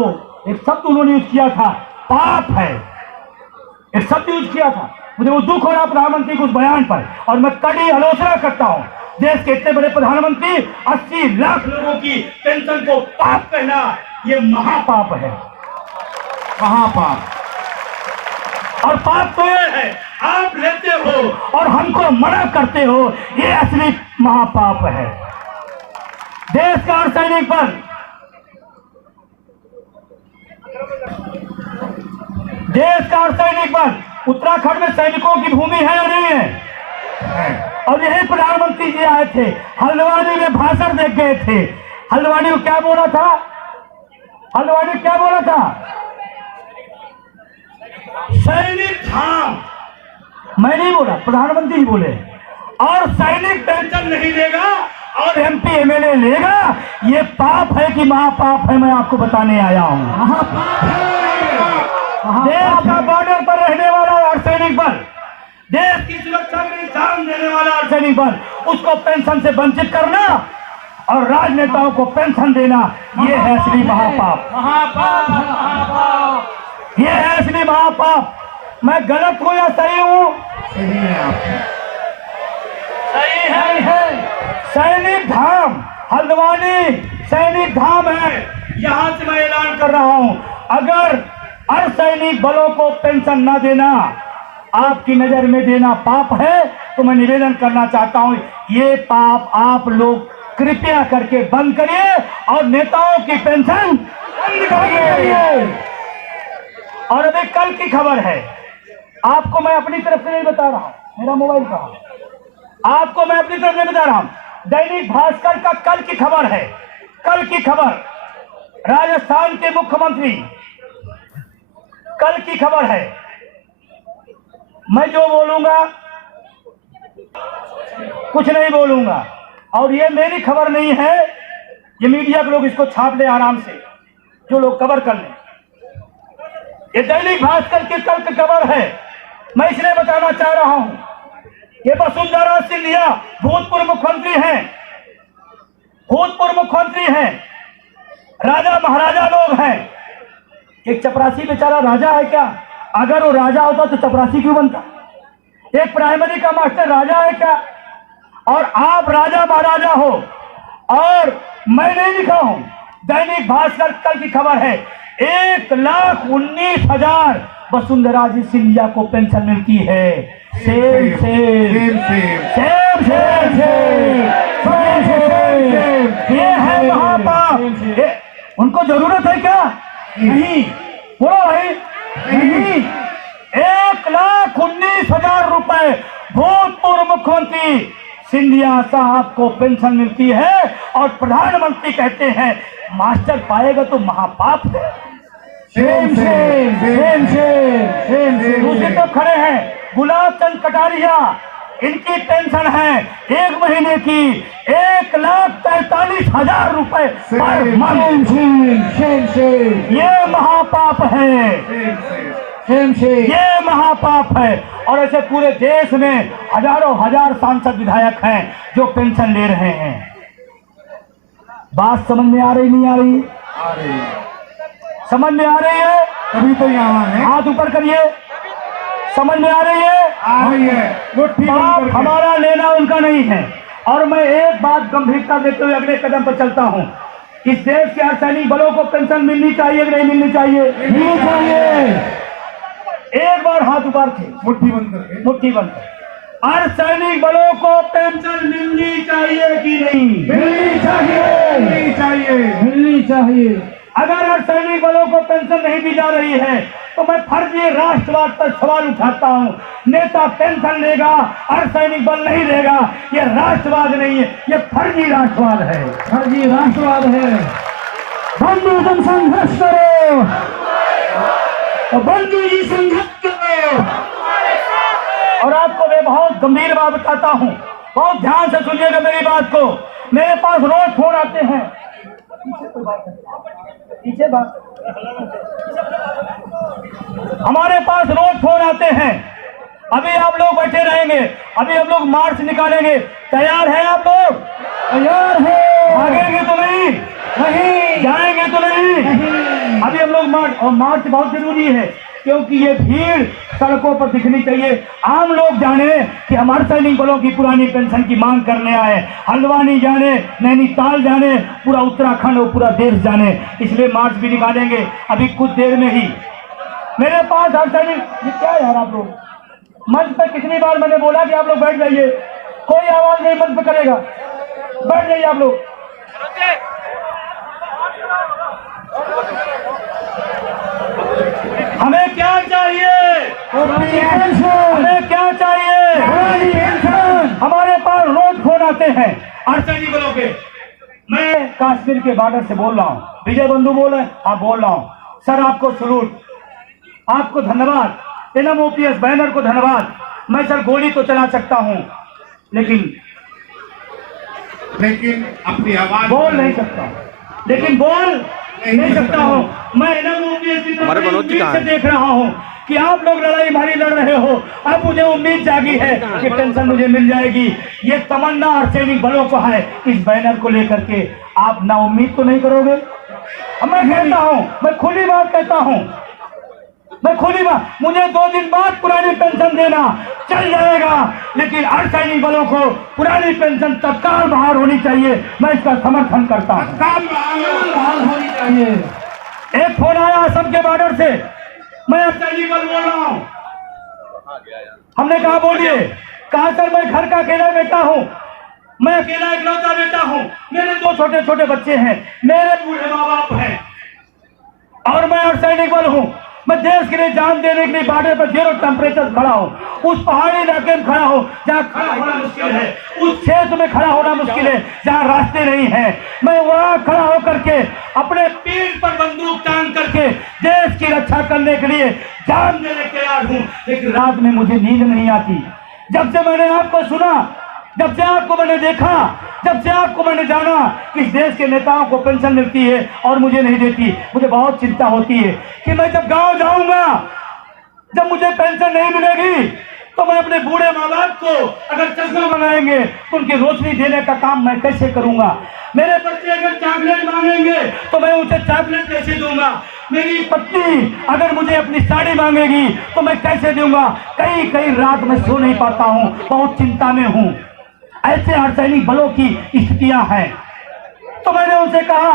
एक शब्द उन्होंने यूज किया था, पाप है, एक शब्द यूज किया था। मुझे वो दुख हो रहा प्रधानमंत्री के उस बयान पर और मैं कड़ी आलोचना करता हूं। देश के इतने बड़े प्रधानमंत्री 80 लाख लोगों की पेंशन को पाप कहना, ये महापाप है, महापाप। और पाप तो ये है आप लेते हो और हमको मना करते हो, ये असली महापाप है। देश का सैनिक बल, देश का सैनिक बल, उत्तराखंड में सैनिकों की भूमि है या नहीं है? और यही प्रधानमंत्री जी आए थे, हल्द्वानी में भाषण देख गए थे। हल्द्वानी को क्या बोला था? हल्द्वानी क्या बोला था? सैनिक धाम। मैं नहीं बोला, प्रधानमंत्री जी बोले। और सैनिक पेंशन नहीं देगा और एमपी एमएलए लेगा, ये पाप है कि महापाप है? मैं आपको बताने आया हूं। महापाप है। देश का बॉर्डर पर रहने वाला अर्धसैनिक बल, देश की सुरक्षा में जान देने वाला अर्धसैनिक बल, उसको पेंशन से वंचित करना और राजनेताओं को पेंशन देना, ये है असली महापाप। महापाप, महापाप, ये है असली महापाप। मैं गलत हूं या सही हूं? सही है आप। सही है। सैनिक धाम हल्द्वानी सैनिक धाम है। यहां से मैं ऐलान कर रहा हूं, अगर अर्धसैनिक बलों को पेंशन न देना आपकी नजर में देना पाप है तो मैं निवेदन करना चाहता हूं, ये पाप आप लोग कृपया करके बंद करिए और नेताओं की पेंशन बंद करिए। और अभी कल की खबर है, आपको मैं अपनी तरफ से नहीं बता रहा हूं, मेरा मोबाइल कहां, आपको मैं अपनी तरफ से बता रहा हूं। दैनिक भास्कर का कल की खबर है, कल की खबर, राजस्थान के मुख्यमंत्री, कल की खबर है। मैं जो बोलूंगा कुछ नहीं बोलूंगा और ये मेरी खबर नहीं है, ये मीडिया के लोग इसको छाप ले आराम से, जो लोग कवर कर लें। ये दैनिक भास्कर की कल की खबर है। मैं इसलिए बताना चाह रहा हूं, ये वसुंधरा सिंधिया भूतपूर्व मुख्यमंत्री हैं, भूतपूर्व मुख्यमंत्री हैं, राजा महाराजा लोग हैं। एक चपरासी बेचारा राजा है क्या? अगर वो राजा होता तो चपरासी क्यों बनता? एक प्राइमरी का मास्टर राजा है क्या? और आप राजा महाराजा हो, और मैं नहीं लिखा हूं, दैनिक भास्कर कल की खबर है, 1,19,000 वसुंधरा जी सिंधिया को पेंशन मिलती है। सेम सेम सेम सेम ये है महापाप। उनको जरूरत है क्या? नहीं। बोलो भाई, नहीं। 1,19,000 रुपए भूतपूर्व मुख्यमंत्री सिंधिया साहब को पेंशन मिलती है, और प्रधानमंत्री कहते हैं मास्टर पाएगा तो महापाप है। Same same same same. दूसरी तरफ खड़े हैं गुलाब चंद कटारिया, इनकी पेंशन है 1 महीने की 1,43,000 रुपए पर मंथ। ये महापाप है, ये महापाप है। और ऐसे पूरे देश में हजारों हजार सांसद विधायक हैं जो पेंशन ले रहे हैं। बात समझ में आ रही नहीं आ रही? समझ में आ रही है? अभी तो यहाँ है, हाथ ऊपर करिए। समझ में आ रही है? आ रही है। पाप हमारा लेना उनका नहीं है। और मैं एक बात गंभीरता देते हुए अगले कदम पर चलता हूं। इस देश के अर्धसैनिक बलों को पेंशन मिलनी चाहिए कि नहीं मिलनी चाहिए? मिलनी चाहिए। एक बार हाथ ऊपर थे, मुट्ठी बंद करके, मुट्ठी बंद। अर्धसैनिक बलों को पेंशन मिलनी चाहिए कि नहीं? मिलनी चाहिए, मिलनी चाहिए, मिलनी चाहिए। अगर अर्धसैनिक बलों को पेंशन नहीं दी जा रही है तो मैं फर्जी राष्ट्रवाद पर सवाल उठाता हूं। नेता पेंशन लेगा, अर्धसैनिक बल नहीं लेगा, ये राष्ट्रवाद नहीं है, ये फर्जी राष्ट्रवाद है, फर्जी राष्ट्रवाद है। बंधु जन संघर्ष करो, बंधु जी संघर्ष करो। और आपको मैं बहुत गंभीर बात बताता हूं, बहुत ध्यान से सुनिएगा मेरी बात को। मेरे पास रोज फोन आते हैं, पीछे बात, हमारे पास रोज फोन आते हैं। अभी आप लोग बैठे रहेंगे, अभी हम लोग मार्च निकालेंगे, तैयार है आप लोग? तैयार है। भागेंगे तो नहीं? नहीं। जाएंगे तो नहीं? नहीं। अभी हम लोग मार्च, और मार्च बहुत जरूरी है क्योंकि ये भीड़ सड़कों पर दिखनी चाहिए। आम लोग जाने कि हमारे सैनिक बलों की पुरानी पेंशन की मांग करने आए। हल्द्वानी जाने, नैनीताल जाने, पूरा उत्तराखंड और पूरा देश जाने, इसलिए मार्च भी निकालेंगे अभी कुछ देर में ही। मेरे पास हर सैनिक, ये क्या यार आप लोग, मंच पे कितनी बार मैंने बोला कि आप लोग बैठ जाइए, कोई आवाज नहीं मंच पे करेगा, बैठ जाइए आप लोग। हमें क्या चाहिए? हमें क्या चाहिए? हमारे पास रोज फोन आते हैं अर्धसैनिक बलों के। मैं कश्मीर के बॉर्डर से बोल रहा हूँ, विजय बंधु बोल रहे हैं, हाँ बोल रहा हूँ। सर आपको सलूट, आपको धन्यवाद, NMOPS बैनर को धन्यवाद। मैं सर गोली तो चला सकता हूँ लेकिन अपनी आवाज बोल नहीं सकता, लेकिन बोल नहीं सकता हूँ। मैं NMOPS की तरफ से देख रहा हूँ कि आप लोग लड़ाई भारी लड़ रहे हो। अब मुझे उम्मीद जागी है कि पेंशन मुझे मिल जाएगी। ये तमन्ना अर्धसैनिक बलों को है, इस बैनर को लेकर के आप ना उम्मीद तो नहीं करोगे? मैं कहता हूँ, मैं खुली बात कहता हूँ, मैं खुली बात, मुझे 2 दिन बाद पुरानी पेंशन देना चल जाएगा, लेकिन अर्धसैनिक बलों को पुरानी पेंशन तत्काल बहाल होनी चाहिए। मैं इसका समर्थन करता हूँ, तत्काल बहाल होनी चाहिए। एक फोन आया असम के बॉर्डर से, मैं अर्धसैनिक बल बोल रहा हूँ। हमने कहा बोलिए, कहा सर मैं घर का अकेला बेटा हूँ, मैं अकेला इकलौता बेटा हूँ, मेरे 2 छोटे छोटे बच्चे हैं, मेरे बूढ़े माँ बाप हैं, और मैं अर्धसैनिक बल हूँ। मैं देश के लिए जान देने के लिए बॉर्डर पर 0 टेम्परेचर खड़ा हूँ, उस पहाड़ी इलाके में खड़ा हूँ जहाँ खड़ा होना मुश्किल है, उस क्षेत्र में खड़ा होना मुश्किल है जहाँ रास्ते नहीं है। मैं वहाँ खड़ा होकर के अपने पीठ पर बंदूक टांग करके देश की रक्षा करने के लिए जान देने के तैयार हूँ, लेकिन रात में मुझे नींद नहीं आती। जब से मैंने आपको सुना, जब से आपको मैंने देखा, जब से आपको मैंने जाना कि इस देश के नेताओं को पेंशन मिलती है और मुझे नहीं देती, मुझे बहुत चिंता होती है कि मैं जब गांव जाऊंगा, जब मुझे पेंशन नहीं मिलेगी तो मैं अपने बूढ़े माँ बाप को अगर चश्मा बनाएंगे तो उनकी रोशनी देने का काम मैं कैसे करूंगा? मेरे बच्चे अगर चॉकलेट मांगेंगे तो मैं उसे चॉकलेट कैसे दूंगा? मेरी पत्नी अगर मुझे अपनी साड़ी मांगेगी तो मैं कैसे दूंगा? कई कई रात में सो नहीं पाता हूं, बहुत चिंता में हूं। ऐसे अर्धसैनिक बलों की स्थितियां हैं। तो मैंने उनसे कहा,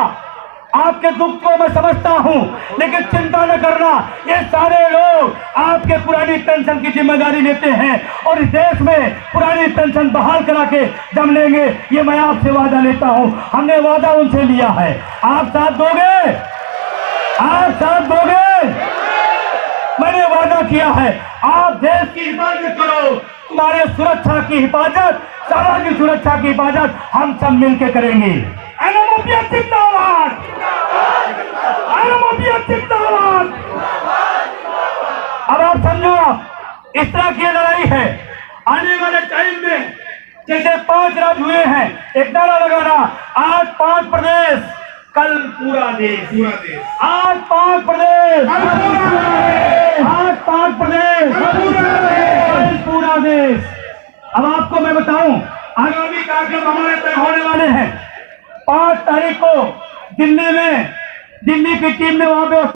आपके दुख को मैं समझता हूं, लेकिन चिंता न करना, ये सारे लोग आपके पुरानी पेंशन की जिम्मेदारी लेते हैं और इस देश में पुरानी पेंशन बहाल करा के दम लेंगे, ये मैं आपसे वादा लेता हूं। हमने वादा उनसे लिया है। आप साथ दोगे? आप साथ दोगे? मैंने वादा किया है, आप देश की हिफाजत करो, तुम्हारे सुरक्षा की हिफाजत, सामाजिक सुरक्षा की हिफाजत हम सब मिलकर करेंगे। एनएमओपीएस जिंदाबाद! एनएमओपीएस जिंदाबाद! अब आप समझो, इस तरह की लड़ाई है। आने वाले टाइम में जैसे 5 राज्य हुए हैं, एक नारा लगाना, आज 5 प्रदेश, कल पूरा देश। आज 5 प्रदेश, आज 5 प्रदेश, कल पूरा देश। अब आपको मैं बताऊं, आगामी कार्यक्रम हमारे तय होने वाले हैं। 5 तारीख को दिल्ली में, दिल्ली की टीम ने वहां पे